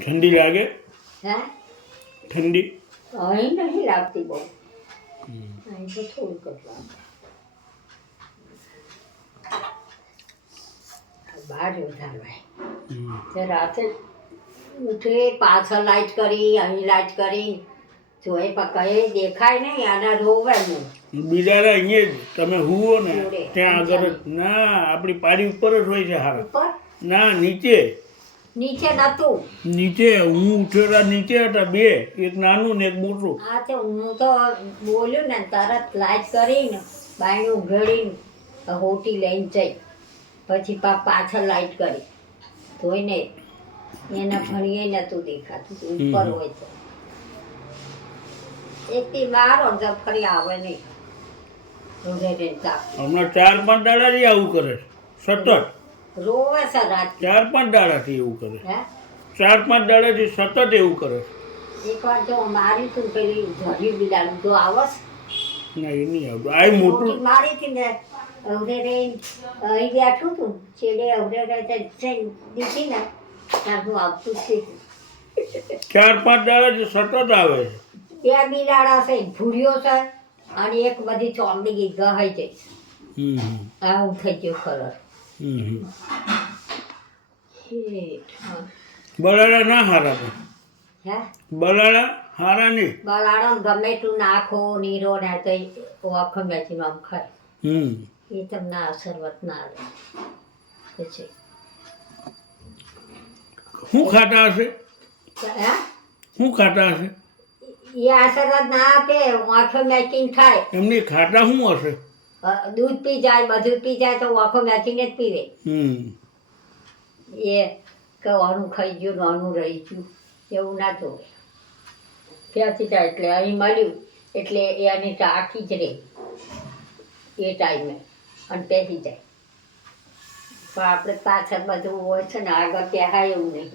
ઠંડી લાગે? હે ઠંડી અહીં નહીં લાગતી બહુ, અહીં તો થોડુંક જ લાગે. બહાર વધારે ભાઈ તે રાતે ઉઠે પાછળ લાઈટ કરી અહીં લાઈટ કરી જોઈ પણ કઈ દેખાય નહીં અને રોવે નહીં. બિચારા અહીંયા જ તમે હુવો ને જોડે. ત્યાં આગળ જ ના આપણી પાડી ઉપર જ હોય છે હારા. ઉપર ના નીચે નીચે નતું. નીચે હું ઉઠેલા નીચે હતા બે, એક નાનું ને એક મોટું. હા તે હું તો બોલ્યું ને તરત લાઈટ કરીને બાયણું ઉઘાડીને હોટી લઈને જઈ પછી પાછળ લાઈટ કરી ધોઈને એના ભણીએ નતું દેખાતું ઉપર હોય તો એકથી બહાર તો ફરી આવે નહીં. હમણાં 4-5 દાડાથી આવું કરે છે સતત. રોવે છે રાત 4-5 દાડાથી એવું કરે. હે 4-5 દાડાથી સતત એવું કરે. એકવાર જો મારી તું પેલી ઝરી બિલાડું જો આવસ ના એ નહીં આવતું. આ મોટું મારી હતી ને અવરે રે અહીં બેઠું તું છેડે અવરે રે દીધી ને ત્યારનું આવતું જ 4-5 દાડાથી સતત આવે છે. બે બિલાડા છે ભૂર્યો છે અને એક બધી ચોમડી ગઈ ગહાઈ જઈ આવું થઈ ગયું ખબર. બલાડા ના હારા પણ હે બલાડા હારા નહીં. બલાડો ગમે તું નાખો નીરો ને તો આખો મેચી આમ ખાય એ તમને અસરવત ના આવે. પછી શું ખાતા હશે? હે શું ખાતા હશે? એ અસરવત ના આપે આંખો મેચિંગ થાય. એમની ખાતા શું હશે? દૂધ પી જાય બધું પી જાય તો આંખો મેચિંગ જ પીવે. એ કે આનું ખાઈ ગયું ને આનું રહી ગયું એવું ના જોવે. ત્યાંથી જાય એટલે અહીં મળ્યું એટલે એની આખી જ રહે એ ટાઈમે અને પહેરી જાય. પણ આપણે પાછળ બધું હોય છે ને આગળ પહેરાય એવું નહીં.